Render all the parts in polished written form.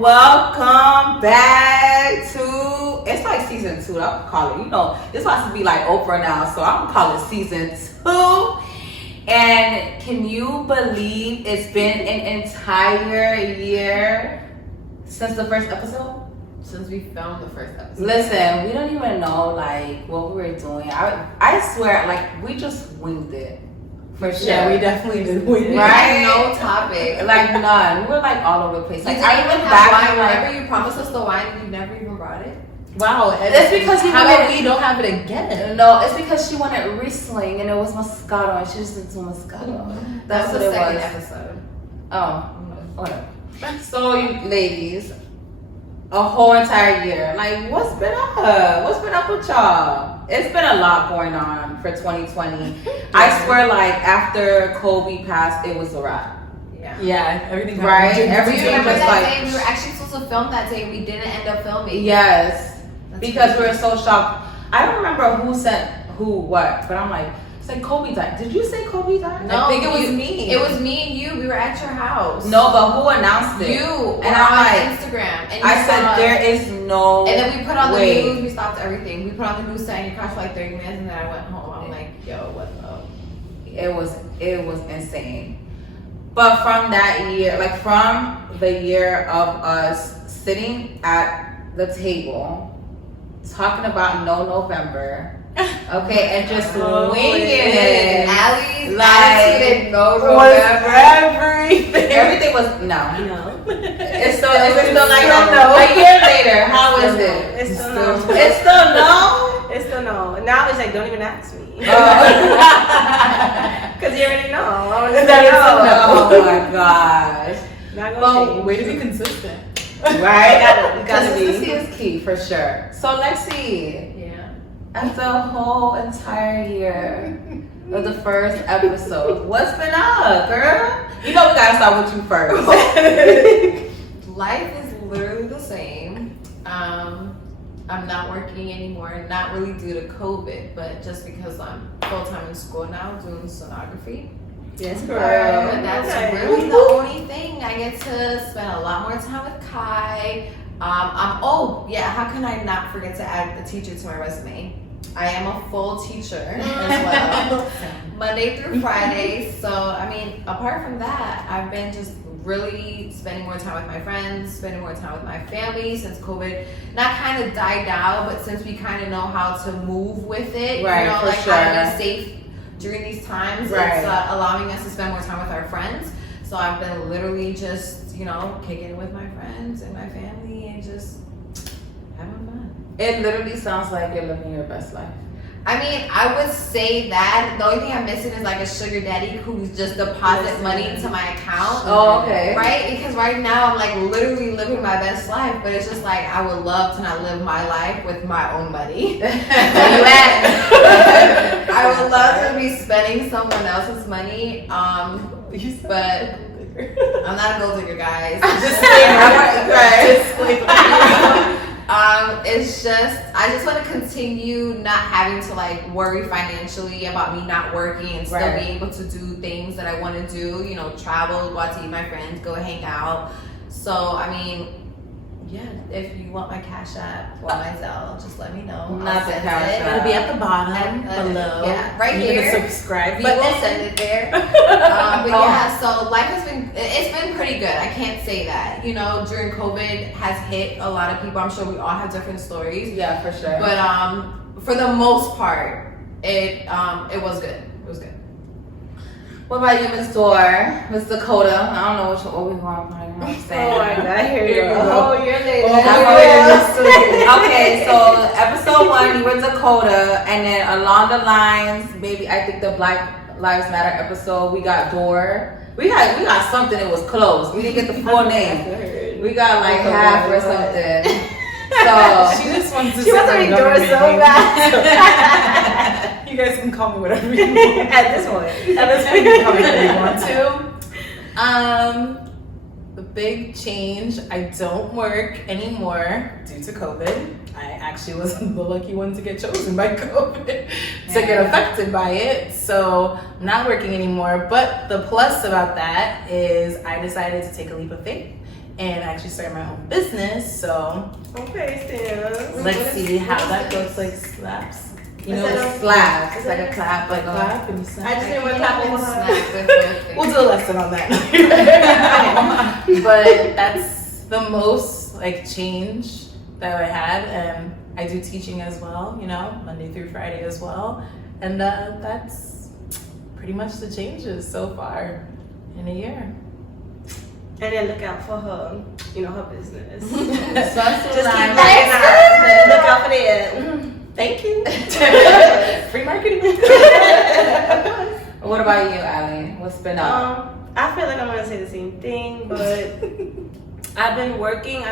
welcome back to, it's like season 2, I'll call it, you know, this supposed to be like Oprah now, so I'm gonna call it season 2. And can you believe it's been an entire year since the first episode? Since we filmed the first episode. Listen, we don't even know like what we were doing. I swear, like we just winged it. For sure. Yeah, we definitely did. We right? had no topic. Like none. We were like all over the place. Like I even even back wine. when, like, Whenever you promised us the wine, you never even brought it. Wow. It's because how about we don't have it again? No, it's because she wanted Riesling and it was Moscato and she just didn't do Moscato. That's what the it second was. episode. Oh, whatever. So you ladies, a whole entire year. Like, what's been up? What's been up with y'all? It's been a lot going on for 2020. I swear, like, after Kobe passed, it was a wrap. Yeah, everything. Right? Do you Everything remember was that like. day? We were actually supposed to film that day. We didn't end up filming. Yes. That's Because crazy. we were so shocked. I don't remember who said who what, but I'm like, it's like Kobe died. Did you say Kobe died? No, I think it was me. It was me and you. We were at your house. No, but who announced it? You. And And I'm on like, Instagram. And you I said saw- there is no. And then we put on the way. news. We stopped everything. We put on the news set and you crashed for like 30 minutes, and then I went home. I'm like, yo, what's up? It was insane. But from that year, like from the year of us sitting at the table, talking about no November, okay, and just winging it. Allie's Like, attitude no was November. everything. Everything was no. No. It's still like still no. a year later. How is it? It's still no. It's still no. It's still no. Now it's like, don't even ask me. Because you already know. I want to say Oh no. my gosh. Not gonna Well, change. way to be consistent. Right? Gotta be. Consistency is key for sure. So Lexi, Yeah. after a whole entire year of the first episode, what's been up, girl? You know we gotta start with you first. Life is literally the same. I'm not working anymore, not really due to COVID, but just because I'm full-time in school now doing sonography. Yes, And girl. that's Okay. really the only thing. I get to spend a lot more time with Kai. How can I not forget to add a teacher to my resume? I am a full teacher as well, Monday through Friday. So, I mean, apart from that, I've been just really spending more time with my friends, spending more time with my family since COVID not kind of died down, but since we kind of know how to move with it, Right, you know, for like sure. how to be safe during these times. Right. It's allowing us to spend more time with our friends. So I've been literally just, you know, kicking it with my friends and my family and just having fun. It literally sounds like you're living your best life. I mean, I would say that the only thing I'm missing is like a sugar daddy who's just deposit money into my account. Oh, okay. Right? Because right now I'm like literally living my best life, but it's just like I would love to not live my life with my own money. Where you at? I would love to be spending someone else's money. But I'm not a gold digger, guys. It's just I just want to continue not having to like worry financially about me not working and still Right. being able to do things that I want to do. You know, travel, go out to eat with my friends, go hang out. So I mean, yeah. If you want my Cash App or my Zelle, just let me know. Not I'll the send Cash it. App. It'll be at the bottom below. Yeah, right You can here. subscribe We button. will send it there. But yeah, so life has been, it's been pretty good. I can't say that. You know, during COVID has hit a lot of people. I'm sure we all have different stories. Yeah, for sure. But for the most part, it was good. It was good. What about you, Miss Dor? Miss Dakota? I don't know what we want. You know what I'm saying? Oh my God, here you go. A whole year later. Oh, Okay, so episode 1, you were Dakota, and then along the lines, maybe I think the Black Lives Matter episode, we got Dor. We got something that was close. We didn't get the full name. We got like half or something. So She just wants to she wants to be Dor so bad. You guys can call me whatever you want. At this point, you can call me whatever you want to. The big change, I don't work anymore due to COVID. I actually was the lucky one to get chosen by COVID to get affected by it. So I'm not working anymore. But the plus about that is I decided to take a leap of faith and I actually started my own business. So Okay, sis. let's see how that goes. Like slaps. You know, Instead of it's Slap. It's like a clap, like like clap and snap. I just didn't want to Clap clap and on snap with both fingers. We'll do a lesson on that. But that's the most like change that I had, and I do teaching as well. You know, Monday through Friday as well, and that's pretty much the changes so far in a year. And then look out for her, her business. Just Just keep like looking out. Look out for that. Thank you. Free marketing. What about you, Allie? What's been up? I feel like I'm gonna say the same thing, but I've been working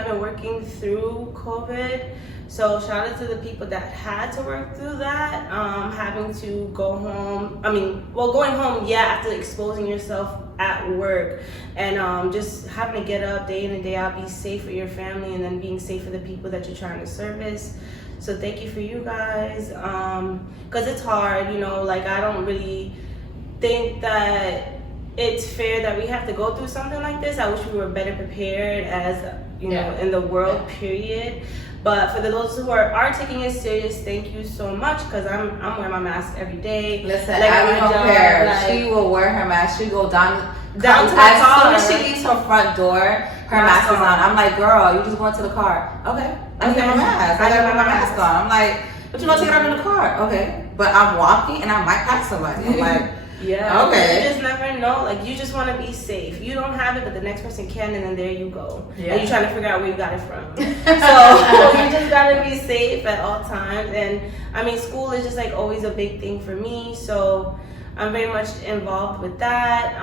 through COVID. So shout out to the people that had to work through that. Having to go home. Going home, after exposing yourself at work, and just having to get up day in and day out, be safe for your family, and then being safe for the people that you're trying to service. So thank you for you guys, because it's hard, like I don't really think that it's fair that we have to go through something like this. I wish we were better prepared as, in the world, period. But for those who are taking it serious, thank you so much, because I'm wearing my mask every day. Listen, like, Allie my don't job, care. like- She will wear her mask. She go down to my car. as soon as she leaves her front door, her mask is on. on. I'm like, girl, you just going to the car. Okay. I got my mask. I got my mask on. I'm like, but you don't take it out in the car. Okay. But I'm walking and I might pass somebody. I'm like, Yeah. okay. You just never know. Like, you just want to be safe. You don't have it, but the next person can, and then there you go. Yeah. And you're trying to figure out where you got it from. So you just gotta be safe at all times. And school is just like always a big thing for me. So I'm very much involved with that.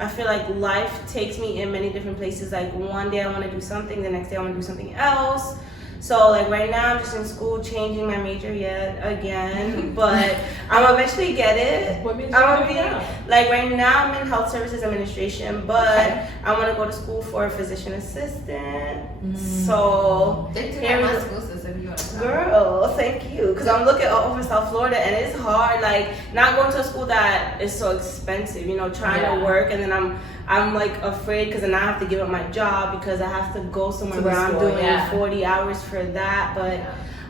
I feel like life takes me in many different places. Like one day I want to do something, the next day I want to do something else. So like right now I'm just in school changing my major yet again, but I'm eventually get it. What major I'm are you gonna now? be like right now I'm in health services administration, but I want to go to school for a physician assistant. So They do here have we my go. school system if you want to know. Girl, thank you. Because I'm looking all over South Florida and it's hard, like not going to a school that is so expensive, trying to work, and then I'm like afraid because then I have to give up my job because I have to go somewhere To the where I'm school, doing 40 hours for that. But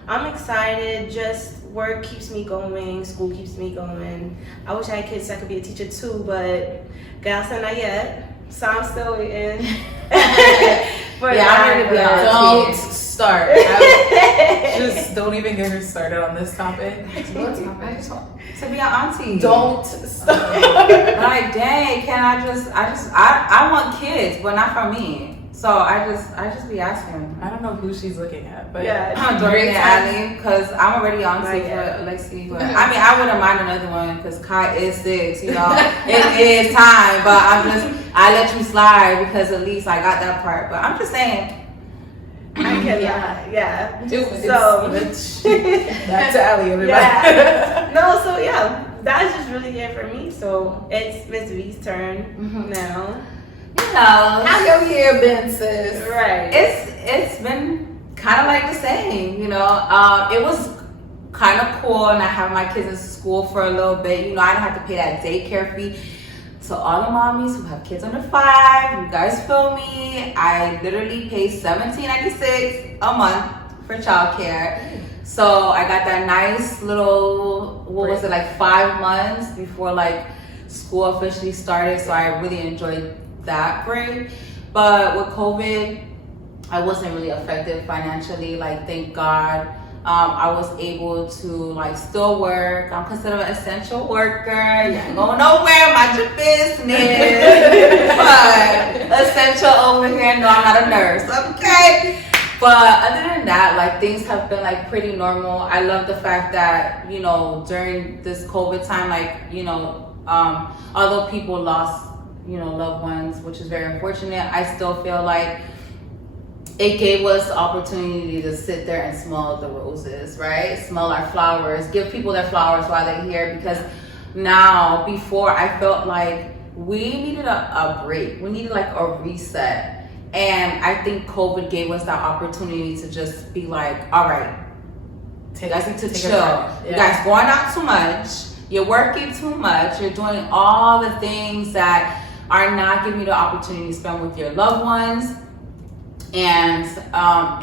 I'm excited. Just work keeps me going, school keeps me going. I wish I had kids so I could be a teacher too, but guys, not yet. So I'm still waiting. For I'm ready to be that. Don't start. Just don't even get her started on this topic. To be an auntie. Don't start. Like, dang, I want kids, but not from me. So I just be asking. I don't know who she's looking at, but I'm Dory and Allie, because I'm already auntie for Lexi. But I wouldn't mind another one because Kai is 6, It is time, but I let you slide because at least I got that part. But I'm just saying. I cannot, So back to Allie, everybody. No, so that's just really it for me. So it's Miss V's turn now. How your year been, sis? Right. It's been kind of like the same, It was kind of cool not having my kids in school for a little bit. I didn't have to pay that daycare fee. So all the mommies who have kids under 5, you guys feel me? I literally pay $17.96 a month for childcare. So I got that nice little, was it, like 5 months before like school officially started. So I really enjoyed that break. But with COVID, I wasn't really affected financially. Like, thank God. I was able to like still work. I'm considered an essential worker. You ain't going nowhere, mind your business. But essential over here. No, I'm not a nurse. Okay. But other than that, like things have been like pretty normal. I love the fact that, during this COVID time, like, although people lost, loved ones, which is very unfortunate, I still feel like it gave us the opportunity to sit there and smell the roses, right? Smell our flowers, give people their flowers while they're here. Because now, before, I felt like we needed a break. We needed like a reset. And I think COVID gave us that opportunity to just be like, all right, you guys need to chill. You guys going out too much. You're working too much. You're doing all the things that are not giving you the opportunity to spend with your loved ones. And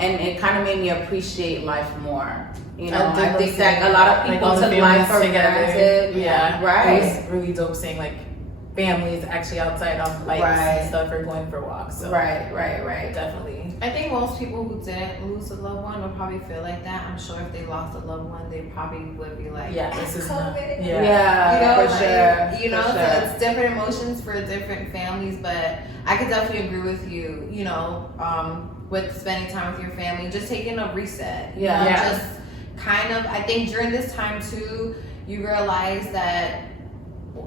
it kind of made me appreciate life more. You know, I think that a lot of people all the took life families for granted. Yeah, Right. It was really dope seeing like families actually outside on bikes and stuff or going for walks. So Right. definitely. I think most people who didn't lose a loved one would probably feel like that. I'm sure if they lost a loved one, they probably would be like, Yeah, this is not. COVID. Yeah. You know, for like, sure. you know, for so sure. it's different emotions for different families, but I could definitely agree with you, you know, with spending time with your family, just taking a reset. You Yeah. know, Yeah. just kind of, I think during this time too, you realize that,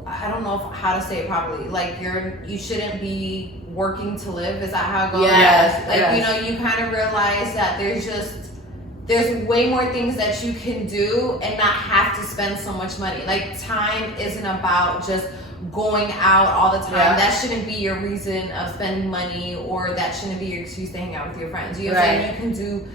I don't know how to say it properly, like you shouldn't be working to live. Is that how it goes? Yes, Like, yes. you know, you kind of realize that there's way more things that you can do and not have to spend so much money. Like, time isn't about just going out all the time. Yeah. That shouldn't be your reason of spending money, or that shouldn't be your excuse to hang out with your friends. You know what I'm saying? You can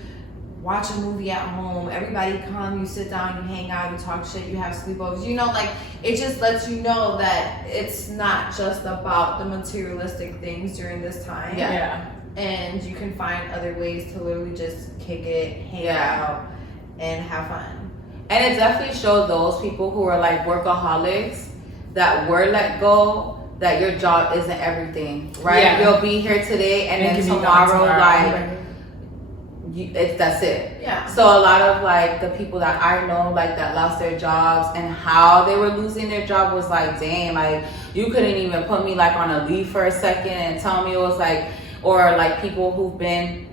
watch a movie at home, everybody come, you sit down, you hang out, you talk shit, you have sleepovers. You know, like, it just lets you know that it's not just about the materialistic things during this time. Yeah. And you can find other ways to literally just kick it, hang out, and have fun. And it definitely showed those people who are like workaholics that were let go, that your job isn't everything, right? Yeah. You'll be here today and It then can be gone tomorrow, tomorrow. that's it. Yeah. So a lot of like the people that I know, like that lost their jobs and how they were losing their job was like, dang, like you couldn't even put me like on a leave for a second and tell me it was like, or like people who've been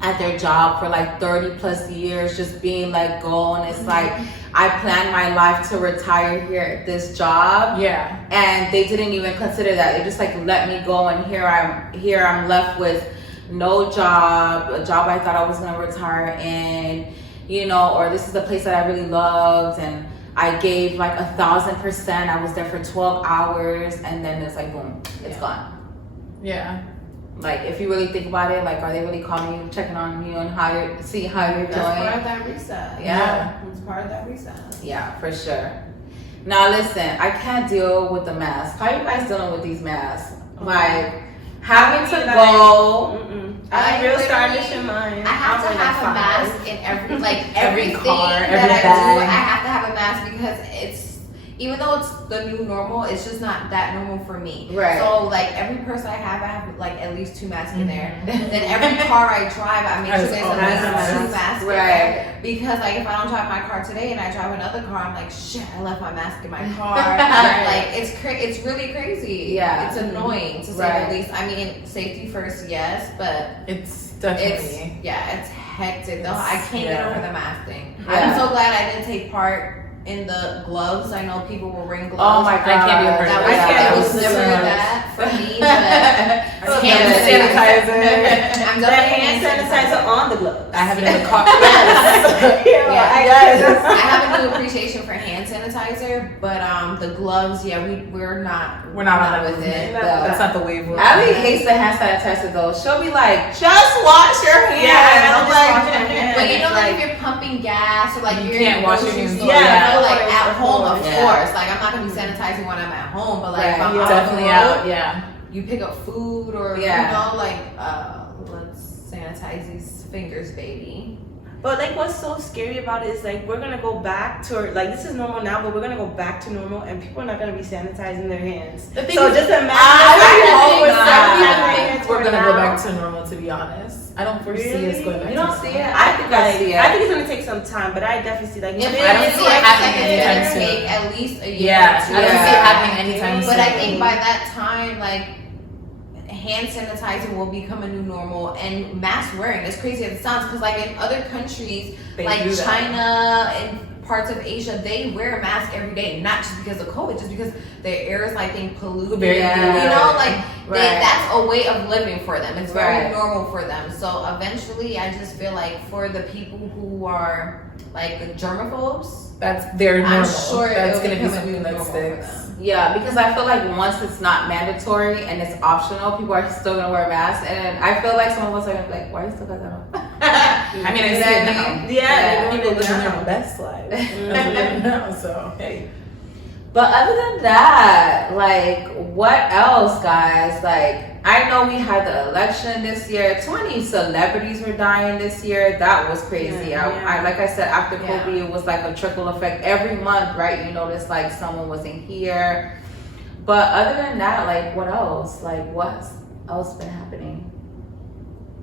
at their job for like 30 plus years just being let go, and it's like, I planned my life to retire here at this job. Yeah. And they didn't even consider that. They just like let me go, and here I'm left with no job, a job I thought I was gonna retire in, you know, or this is a place that I really loved and I gave like 1,000%. I was there for 12 hours and then it's like boom, it's gone. Yeah. Like, if you really think about it, like, are they really calling you, checking on you, and how you're doing? That's part of that reset. Yeah. It's part of that reset. Yeah, for sure. Now listen, I can't deal with the mask. How you guys dealing with these masks? Like, having to go. I'm real stylish in mine. I have to have a mask in every, like, Every everything car, that every I bag. do. I have to have a mask because even though it's the new normal, it's just not that normal for me. Right. So, like, every purse I have like at least 2 masks in there. Then every car I drive, I make sure there's at least 2 masks in there. Because, like, if I don't drive my car today and I drive another car, I'm like, shit, I left my mask in my car. Like, it's really crazy. Yeah. It's annoying, to say the least. I mean, safety first, yes, but It's definitely. it's hectic though. I can't get over the mask thing. Yeah. I'm so glad I didn't take part in the gloves. I know people will wearing gloves. Oh my god, I can't be a part of That was, that. it was never that for me, but Hand sanitizer. I'm The definitely hand sanitizer on the gloves. I have it in the car. I have a new appreciation for hand sanitizer, but the gloves, we're not We're not on that with movement. it. That's not the wave. Ali hates the hand sanitizer though. She'll be like, just wash your hands. Yeah, I'm like, But you know, like, if you're pumping gas or like You you're can't in wash the your grocery hands. store, Yeah, you know, like of at home, of course. course. Like, I'm not gonna be sanitizing when I'm at home, but like if I'm out Definitely on the out. road, Yeah. you pick up food or you know, like let's sanitize these fingers, baby. But like, what's so scary about it is like we're gonna go back to like this is normal now, but we're gonna go back to normal, and people are not gonna be sanitizing their hands. The thing So is, just imagine. I think we're gonna go back to normal. To be honest, I don't foresee us going back. You to don't see normal. it? I think I see it. I think it's gonna take some time, but I definitely see like. If I don't see it happening anytime it's soon. gonna take at least a year. Yeah, or two. I don't see it happening anytime soon. But I think by that time, like, hand sanitizing will become a new normal, and mask wearing, as crazy as it sounds, because like in other countries, They like do that. China and parts of Asia, they wear a mask every day, not just because of COVID, just because their air is like being polluted. Very You know, like Right. that's a way of living for them. It's very Right. normal for them. So eventually, I just feel like for the people who are like the germaphobes, That's their normal. I'm sure That's it'll gonna be become a something new that normal for sticks. them. Yeah, because I feel like once it's not mandatory and it's optional, people are still gonna wear masks, and I feel like some of us are gonna be like, why you still got that on? I mean, I You see know it what I now. mean? Yeah, People living their best lives. That's what it is now. So hey. But other than that, like, what else, guys? Like, I know we had the election this year. 20 celebrities were dying this year. That was crazy. I like I said, after COVID, it was like a trickle effect. Every month, right, you notice like someone wasn't here. But other than that, like, what else? Like, what else been happening?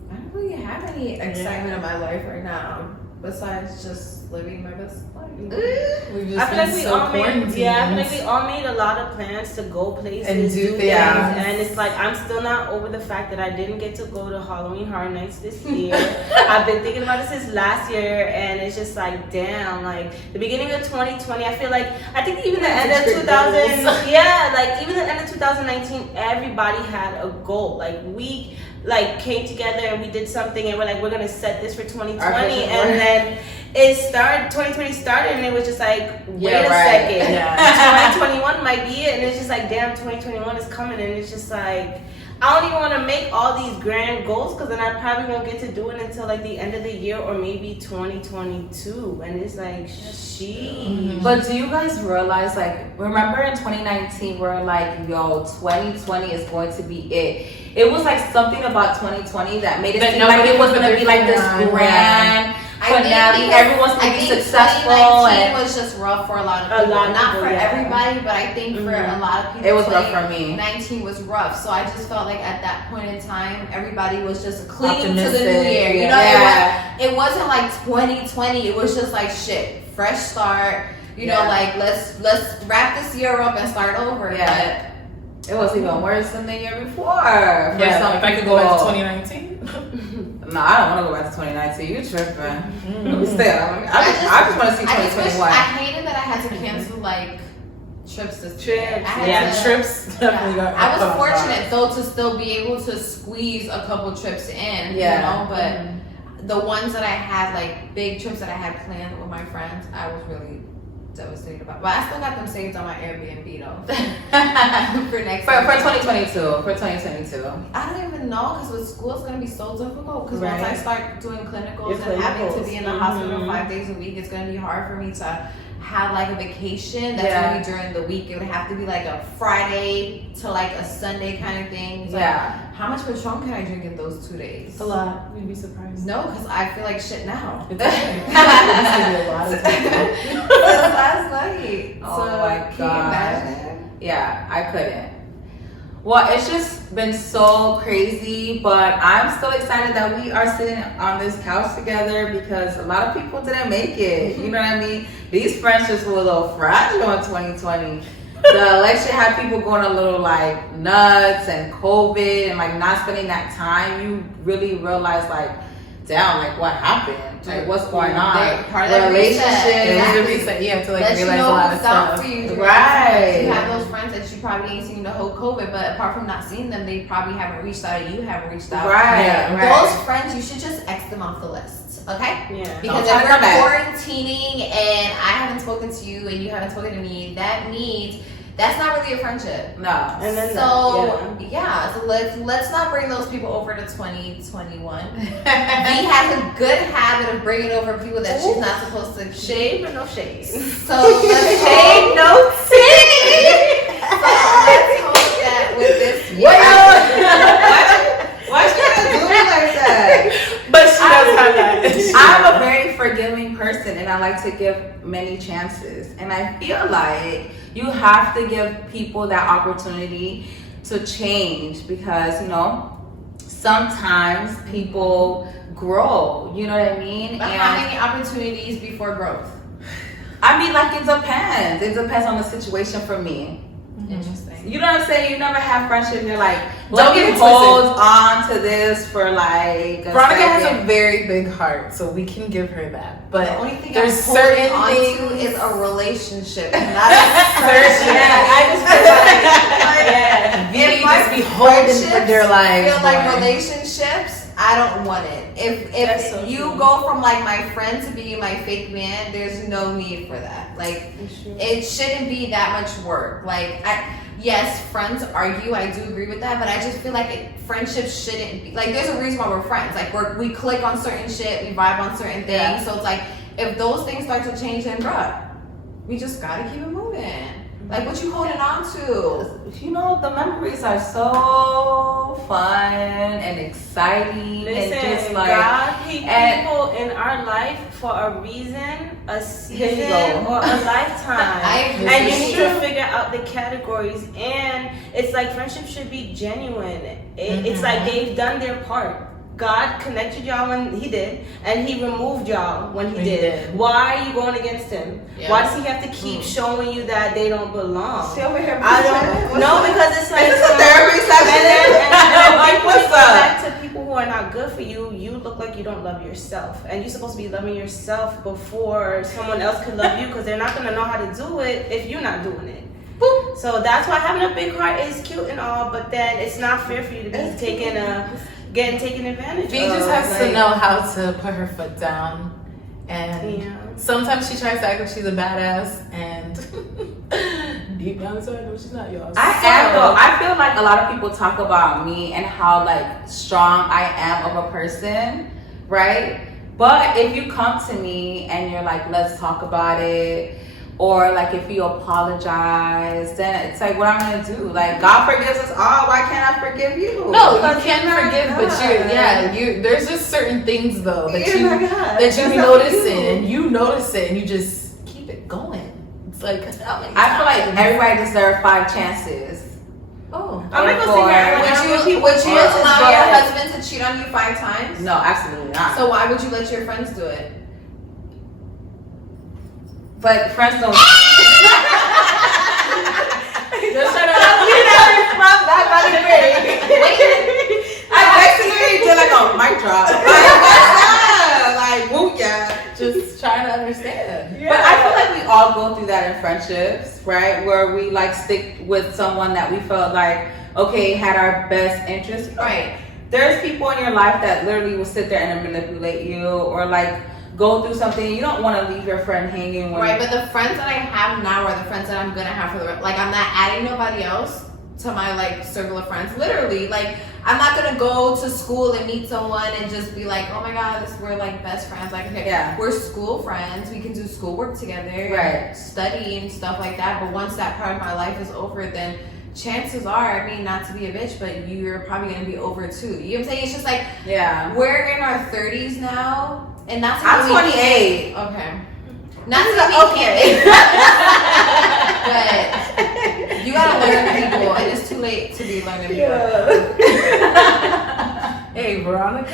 I don't really have any excitement in my life right now besides just living my best life. We've just I feel like been we so all made, quarantined. yeah, I feel like we all made a lot of plans to go places And do things. and it's like I'm still not over the fact that I didn't get to go to Halloween Horror Nights this year. I've been thinking about it since last year, and it's just like, damn, like the beginning of 2020. I think even the end of 2000, like even the end of 2019, everybody had a goal. Like we like came together and we did something, and we're like, we're gonna set this for 2020, and then. 2020 started, and it was just like, wait a second. 2021 might be it, and it's just like, damn, 2021 is coming, and it's just like, I don't even want to make all these grand goals, because then I probably won't get to do it until like the end of the year, or maybe 2022, and it's like, sheesh. But do you guys realize, like, remember in 2019, we're like, yo, 2020 is going to be it. It was like something about 2020 that made it seem like it was going to be like this grand finale. Everyone's going to be successful. 2019 was just rough for a lot of people. Not for yeah. everybody, but I think for a lot of people. It was rough for me. 19 was rough. So I just felt like at that point in time, everybody was just clinging to the Optimistic, new year. You know, yeah. it wasn't like 2020. It was just like, shit, fresh start. You know, like let's wrap this year up and start over. Yeah. But it was even worse than the year before. Yeah, if I could go back to 2019. No, I don't want to go back to 2019. You tripping? Still, I just want to see 2021. I hated that I had to cancel like trips this year. Trips definitely got. I was fortunate though to still be able to squeeze a couple trips in. You know, but the ones that I had, like big trips that I had planned with my friends, I was really devastated about. But I still got them saved on my Airbnb though. for next for 2022. For 2022. I don't even know, because with school it's gonna be so difficult. Because once I start doing clinicals and having to be in the hospital 5 days a week, it's gonna be hard for me to have like a vacation that's gonna be during the week. It would have to be like a Friday to like a Sunday kind of thing. So how much Patron can I drink in those 2 days? A lot. You'd be surprised. No, because I feel like shit now. It's a lot of Last night. Oh so, my god. Yeah, I couldn't. Well, it's just been so crazy, but I'm still excited that we are sitting on this couch together, because a lot of people didn't make it. You know what I mean? These friendships were a little fragile in 2020. The election had people going a little like nuts, and COVID, and like not spending that time. You really realize like, damn, like what happened? Like what's going on? Part of the reset. You have to like realize a lot of stuff. For you, right. You have those friends that you probably ain't seen the whole COVID, but apart from not seeing them, they probably haven't reached out, or you haven't reached out. Right. Those friends, you should just X them off the list, okay? Yeah. Because if we're quarantining and I haven't spoken to you and you haven't spoken to me, that means that's not really a friendship. No. And then so let's not bring those people over to 2021. V has a good habit of bringing over people that she's not supposed to. Shade but no shade. So let's Shade, no tea. So let's hope that with this year. Why she gotta do me like that? But she does have that. I'm a very forgiving person, and I like to give many chances. And I feel like you have to give people that opportunity to change, because, you know, sometimes people grow, you know what I mean? But how many opportunities before growth? I mean, like, it depends. It depends on the situation for me. Interesting. You know what I'm saying? You never have friendship, and you're like, Don't let get me it hold on to this for like Veronica has a very big heart, so we can give her that. But the only thing there's I'm certain holding on things to is a relationship, not a certain. I just feel like Vivi just be holding for dear life. I feel like relationships, I don't want it. If so you true. go from like my friend to being my fake man, there's no need for that. Like it shouldn't be that much work. Like yes, friends argue. I do agree with that, but I just feel like friendships shouldn't be like. There's a reason why we're friends. Like we click on certain shit, we vibe on certain things. Yeah. So it's like if those things start to change, then bruh, we just gotta keep it moving. Like, what you holding on to? You know, the memories are so fun and exciting. Listen, and just like, God picked and- people in our life for a reason, a Here you season, go. or a lifetime. I agree. And you This is need to true. figure out the categories. And it's like friendship should be genuine. It's like they've done their part. God connected y'all when He did, and He removed y'all when He did. Why are you going against Him? Yeah. Why does He have to keep showing you that they don't belong? She over here. I don't know, because it's like Is this a therapy session? and Like, when what's you go up? back to people who are not good for you, you look like you don't love yourself, and you're supposed to be loving yourself before someone else can love you, because they're not gonna know how to do it if you're not doing it. Boop. So that's why having a big heart is cute and all, but then it's not fair for you to be getting taken advantage V of. just has like, to know how to put her foot down, and Yeah. sometimes she tries to act like she's a badass, and deep down inside, no, she's not, y'all. I am though. I feel like a lot of people talk about me and how like strong I am of a person, right? But if you come to me and you're like, let's talk about it, or like if you apologize, then it's like what I'm gonna do. Like God forgives us all. Why can't I forgive you? No, you Because can you're not forgive, but God. you there's just certain things though that You're you not God. that That's you be not noticing, you. and you notice it, and you just keep it going. It's like I feel like everybody deserves 5 chances. oh, I'm not gonna sit here and like, Would you chances, allow your but- husband to cheat on you 5 times? No, absolutely not. So why would you let your friends do it? But friends don't. just trying to I basically did like a mic drop. Like, whoop, yeah. just trying to understand. But I feel like we all go through that in friendships, right? Where we like stick with someone that we felt like, okay, had our best interest. Right. There's people in your life that literally will sit there and manipulate you, or like go through something. You don't want to leave your friend hanging. When Right, but the friends that I have now are the friends that I'm gonna have for the like. I'm not adding nobody else to my like circle of friends. Literally, like I'm not gonna go to school and meet someone and just be like, oh my god, we're like best friends. Like, okay, Yeah. we're school friends. We can do schoolwork together, Right. study and stuff like that. But once that part of my life is over, then chances are, I mean, not to be a bitch, but you're probably gonna be over too. You know what I'm saying? It's just like yeah. we're in our 30s now, and not to I'm be 28. Okay. Not to be Okay. but you gotta learn people, and it's too late to be learning people. Hey, Veronica.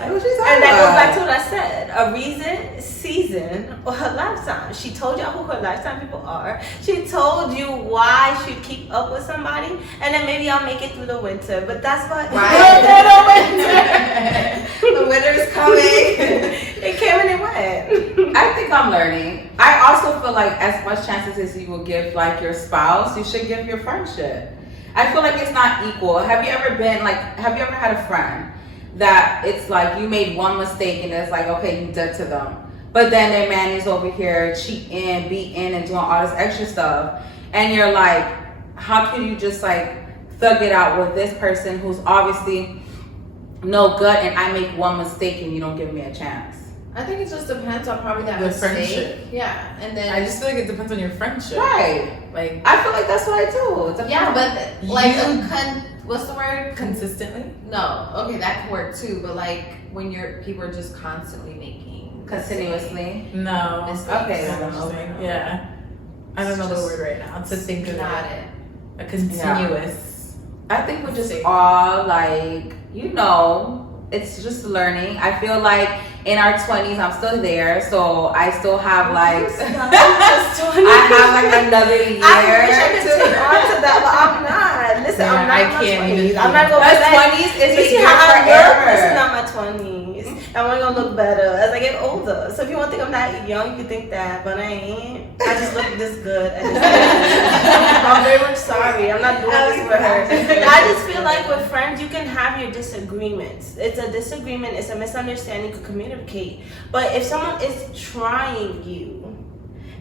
Like, what you talking And that goes about? back to what I said. A reason, season, or her lifetime. She told y'all who her lifetime people are. She told you why she keep up with somebody. And then maybe I'll make it through the winter. But that's what The winter is coming. it came and it went. I think I'm learning. I also feel like as much chances as you will give like your spouse, you should give your friendship. I feel like it's not equal. Have you ever had a friend that it's like you made one mistake and it's like, okay, you dead to them. But then their man is over here cheating, beating, and doing all this extra stuff. And you're like, how can you just like thug it out with this person who's obviously no good, and I make one mistake and you don't give me a chance? I think it just depends on probably that The mistake. friendship. Yeah, and then I just feel like it depends on your friendship. Right. Like I feel like that's what I do. It's a yeah, but like You- what's the word? consistently. No, okay, that can work too. But like when people are just constantly making continuously. No. mistakes. Okay. I don't know. Yeah. I don't know the word right now to think of Got it. it. A continuous. I think we're just Mistake. all like, it's just learning. I feel like in our 20s, I'm still there, so I still have like, I have like another year. I wish I could take on to that, but I'm not. Listen, Yeah, I'm not I in my can't 20s. even I'm not think. gonna My let 20s is you a see year how I look? forever. This is not my 20s. I'm only gonna look better as I get older. So if you want to think I'm not young, you can think that, but I ain't. I just look this good. I'm very much sorry. I'm not doing this for her. I just feel like with friends, you can have your disagreements. It's a disagreement. It's a misunderstanding. You can communicate. But if someone is trying you,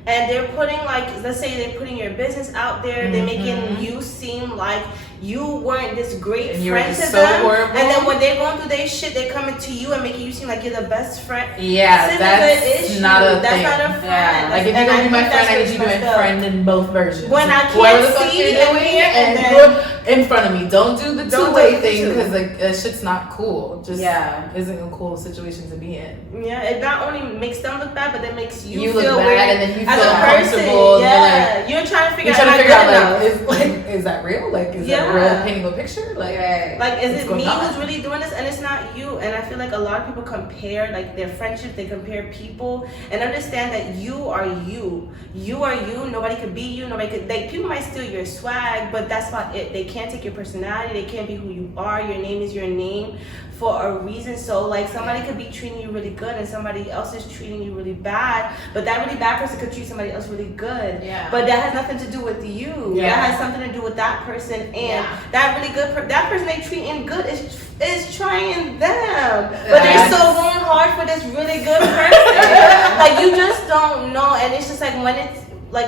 and they're putting like, let's say they're putting your business out there, they're making you seem like you weren't this great And you were friend to just so them. horrible. And then when they're going through their shit, they're coming to you and making you seem like you're the best friend. Yeah, This is that's an issue. not a That's thing. not a friend. Yeah, like if you're And gonna I be my think friend, that's I need what's you to be messed my up. friend in both versions. When I Whoever the can't fuck see you're it, doing, and and then- do it in front of me. Don't do the Don't two-way do the thing two. because like that shit's not cool. Just Yeah. isn't a cool situation to be in. Yeah, it not only makes them look bad, but it makes you You feel look bad, weird and then you as feel a person. uncomfortable. And Yeah, you're trying to figure you're out, trying to am I figure out good like enough? is that real? Like is Yeah. that real painting a picture? Like Like, is what's it going me on? who's really doing this? And it's not you. And I feel like a lot of people compare, like, their friendships, they compare people. And understand that you are you. You are you. Nobody could be you. Nobody could, like, people might steal your swag, but that's about it. They can't take your personality. They can't be who you are. Your name is your name for a reason. So, like, somebody could be treating you really good and somebody else is treating you really bad. But that really bad person could treat somebody else really good. Yeah. But that has nothing to do with you. Yeah. That has something to do with that person. And that really good, that person they treating good is trying them. But they're so going hard for this really good person. Like, you just don't know. And it's just like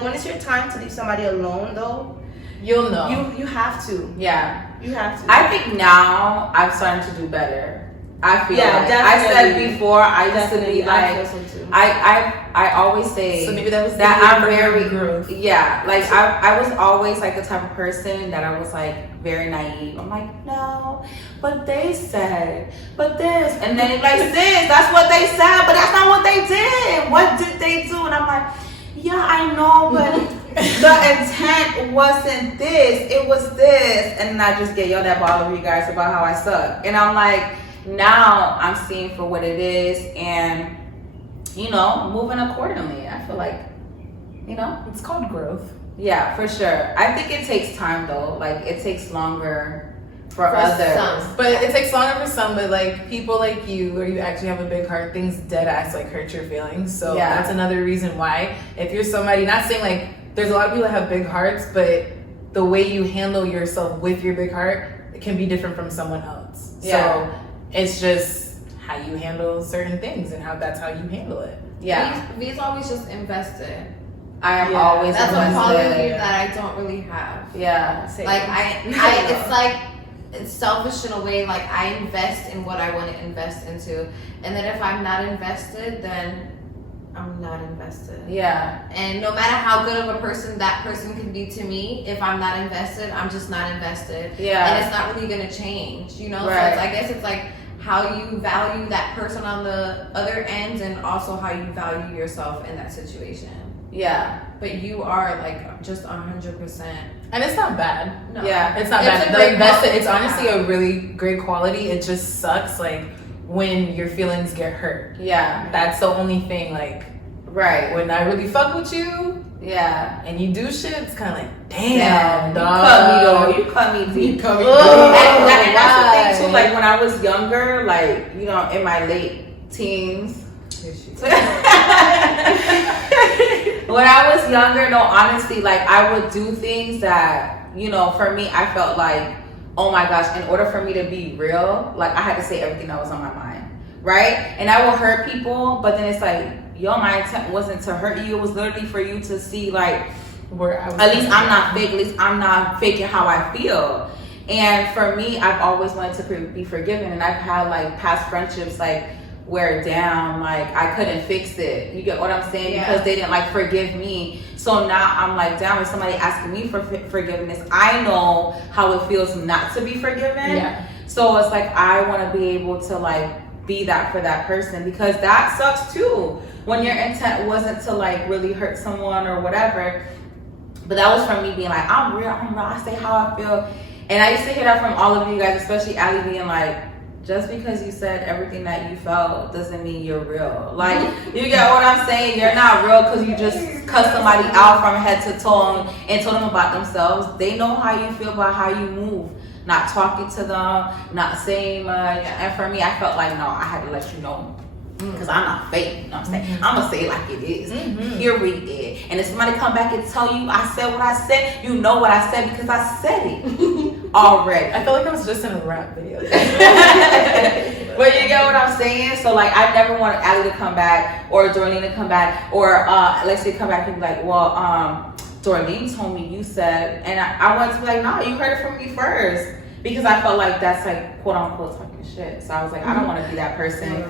when it's your time to leave somebody alone, though, you'll know. you have to. Yeah. You have to. I think now I'm starting to do better. I feel Yeah, like I said definitely. before I used to Definitely, be I like feel so too. I always say So maybe that was that the year I'm for very your growth. yeah, like I was always like the type of person that I was like very naive. I'm like, no, but they said, but this, and then it's like, sis, that's what they said, but that's not what they did. What did they do? And I'm like, yeah, I know, but the intent wasn't this, it was this. And then I just get yelled at by all of you guys about how I suck. And I'm like, now I'm seeing for what it is and, you know, moving accordingly. I feel like, you know, It's called growth. yeah, for sure. I think it takes time though. Like it takes longer for others. some. But it takes longer for some, but like people like you, where you actually have a big heart, things dead ass like hurt your feelings. So Yeah. that's another reason why, if you're somebody, not saying like there's a lot of people that have big hearts, but the way you handle yourself with your big heart can be different from someone else. Yeah. So it's just how you handle certain things and how that's how you handle it. Yeah. V's always just invested. I am Yeah. always That's a invested. quality that I don't really have. Yeah. Same. Like I it's like it's selfish in a way. Like I invest in what I want to invest into, and then if I'm not invested, then I'm not invested. Yeah. And no matter how good of a person that person can be to me, if I'm not invested, I'm just not invested. Yeah. And it's not really gonna change, you know. Right. So I guess it's like how you value that person on the other end, and also how you value yourself in that situation. Yeah. But you are like just 100%. And it's not bad. No. Yeah. It's not It's bad. a The great invested, quality it's to honestly have. a really great quality. It just sucks like when your feelings get hurt. Yeah. That's the only thing. Like Right. when I really fuck with you Yeah. and you do shit, it's kind of like, Damn, damn, you dog. cut me though. You cut me deep. cut me And, and that's the Why? thing too. Like when I was younger, like you know, in my late teens. When I was younger, no, honestly, like I would do things that, you know, for me, I felt like, oh my gosh, in order for me to be real, like I had to say everything that was on my mind, right? And I will hurt people, but then it's like, yo, my intent wasn't to hurt you. It was literally for you to see, like, Where I was at least I'm not fake. At least I'm not faking how I feel. And for me, I've always wanted to be forgiven, and I've had like past friendships like wear down, like I couldn't fix it. You get what I'm saying? Yeah. Because they didn't like forgive me. So now I'm like down with somebody asking me for forgiveness. I know how it feels not to be forgiven. Yeah. So it's like I want to be able to like be that for that person, because that sucks too. When your intent wasn't to like really hurt someone or whatever. But that was from me being like, I'm real, I say how I feel. And I used to hear that from all of you guys, especially Allie, being like, just because you said everything that you felt doesn't mean you're real. Like, you get what I'm saying? You're not real because you just cussed somebody out from head to toe and told them about themselves. They know how you feel about how you move. Not talking to them, not saying much. And for me, I felt like, no, I had to let you know. Because I'm not fake, you know what I'm saying? I'm going to say it like it is. Period. And if somebody come back and tell you I said what I said, you know what I said because I said it already. I feel like I was just in a rap video. But you get what I'm saying? So like I never wanted Allie to come back or Doreen to come back or let's say come back and be like, well, Dorleen told me you said, and I wanted to be like, no, you heard it from me first. Because I felt like that's like quote unquote talking shit. So I was like, I don't want to be that person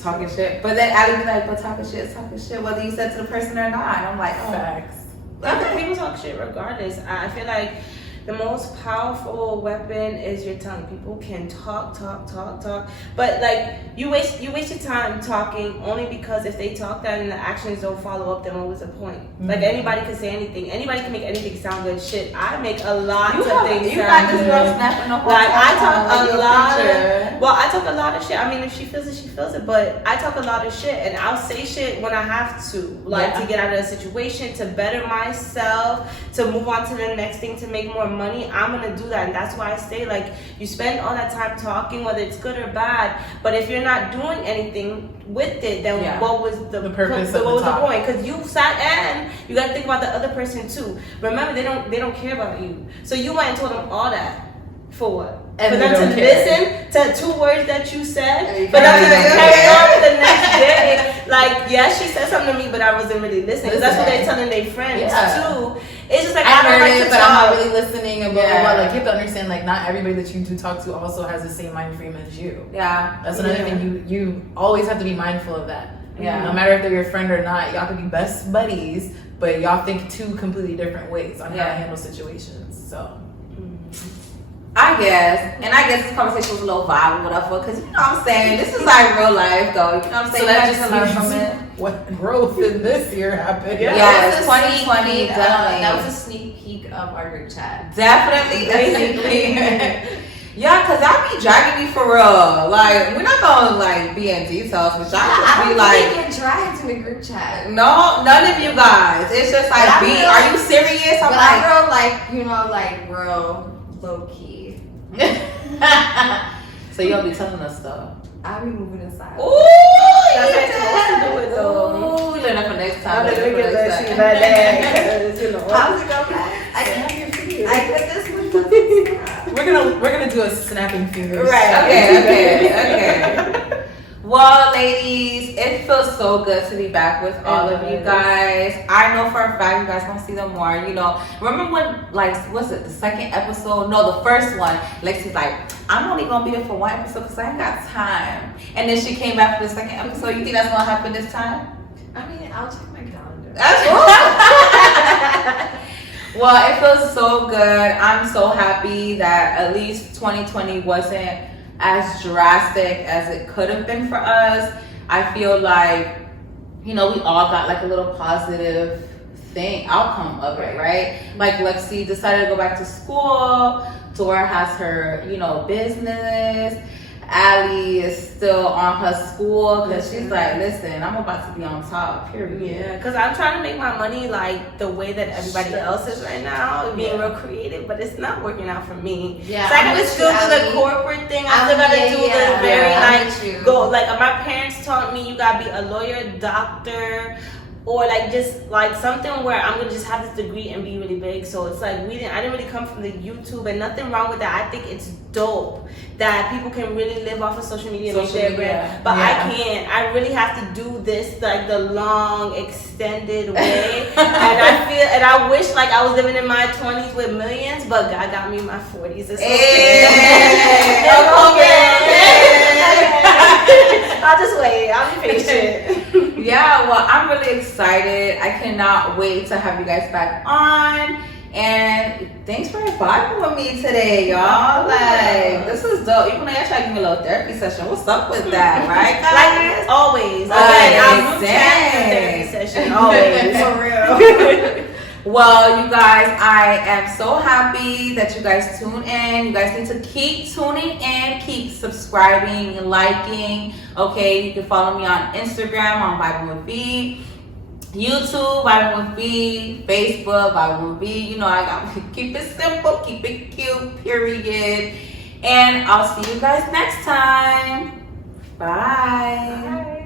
talking shit. But then Allie be like, but talking shit is talking shit, whether you said to the person or not. And I'm like, oh. Facts. People talk shit regardless. I feel like the most powerful weapon is your tongue. People can talk, but like you waste your time talking only because if they talk that and the actions don't follow up, then what was the point? Like anybody can say anything. Anybody can make anything sound good. Shit, I make a lot of things sound good. Like I talk a lot. Well, I talk a lot of shit. I mean, if she feels it, she feels it. But I talk a lot of shit, and I'll say shit when I have to, like to get out of a situation, to better myself, to move on to the next thing, to make more money. I'm gonna do that, and that's why I say, like, you spend all that time talking, whether it's good or bad, but if you're not doing anything with it, then what was the purpose? What was the point? Because you sat and you got to think about the other person too. Remember, they don't care about you, so you went and told them all that for what? And for them to listen to 2 words that you said, but them to carry on the next day. Like, yes, she said something to me, but I wasn't really listening. Because that's what they're telling their friends too. It's just like I don't heard like it, to but talk. I'm not really listening. And blah, blah, blah. Like, you have to understand, like, not everybody that you do talk to also has the same mind frame as you. Yeah, that's another thing. You always have to be mindful of that. Yeah, no matter if they're your friend or not, y'all could be best buddies, but y'all think 2 completely different ways on how to handle situations. So. I guess this conversation was a little vibe or whatever, because you know what I'm saying, this is like real life though, you know what I'm saying, so that just learn from it. What growth in this year happened. Yes, 2020, definitely. That was a sneak peek of our group chat. Definitely. Yeah, because that be dragging me for real. Like, we're not gonna like be in details, but y'all just be like, I get dragged in the group chat. No, none of you guys. It's just like, are you serious? I'm like, I real like, you know, like real low key. So you'll be telling us stuff. I'll be moving inside. Ooh, that's how you're supposed to do it though. Ooh, we learn that for next time. How's it go? I put this one. We're gonna do a snapping fingers. Right. Okay. Well, ladies, it feels so good to be back with all of you guys. I know for a fact you guys want to see them more. You know, remember when, like, was it the second episode? No, the first one. Lexi's like, I'm only gonna be there for 1 episode because I ain't got time. And then she came back for the second episode. You think that's gonna happen this time? I mean, I'll check my calendar. Well, it feels so good. I'm so happy that at least 2020 wasn't as drastic as it could have been for us. I feel like, you know, we all got like a little positive outcome of it, right? Like Lexi decided to go back to school. Dora has her, you know, business. Allie is still on her school because she's like, listen, I'm about to be on top, period. Yeah, because I'm trying to make my money like the way that everybody else is right now, being real creative, but it's not working out for me. Yeah, so I gotta still do the corporate thing. I still gotta do the very go. Like my parents taught me, you gotta be a lawyer, doctor, or like just like something where I'm gonna just have this degree and be really big. So it's like I didn't really come from the YouTube, and nothing wrong with that. I think it's dope that people can really live off of social media and make their brand. But I can't. I really have to do this like the long, extended way. and I wish like I was living in my 20s with millions, but God got me in my 40s. It's I'll just wait. I'll be patient. Yeah, well, I'm really excited. I cannot wait to have you guys back on. And thanks for vibing with me today, y'all. Like, this is dope. Even though y'all trying to give me a little therapy session, what's up with that, right, guys? Like always. Therapy session. Always. For real. Well, you guys, I am so happy that you guys tune in. You guys need to keep tuning in, keep subscribing, liking. Okay, you can follow me on Instagram on VibinwithV, YouTube VibinwithV, Facebook VibinwithV. You know, I got to keep it simple, keep it cute, period. And I'll see you guys next time. Bye.